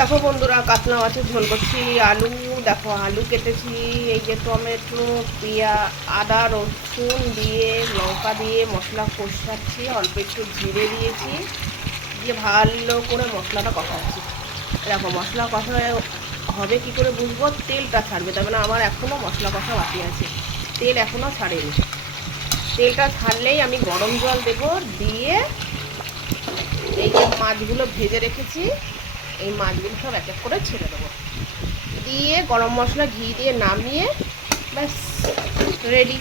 দেখো বন্ধুরা, কাতলা মাছের ঝোল করছি। আলু দেখো, আলু কেটেছি, এই যে টমেটো, পেঁয়াজ, আদা রসুন দিয়ে, লঙ্কা দিয়ে মশলা কষাচ্ছি, অল্প একটু জিরে দিয়েছি, দিয়ে ভালো করে মশলাটা কষাচ্ছি। দেখো মশলা কষা হবে কি করে বুঝবো? তেলটা ছাড়বে, তবে না আমার এখনও মশলা কষা বাকি আছে, তেল এখনও ছাড়েনি। তেলটা ছাড়লেই আমি গরম জল দেবো, দিয়ে এই যে মাছগুলো ভেজে রেখেছি, এই মাছগুলো সব এক এক করে ছেড়ে দেবো, দিয়ে গরম মশলা ঘি দিয়ে নামিয়ে ব্যাস রেডি।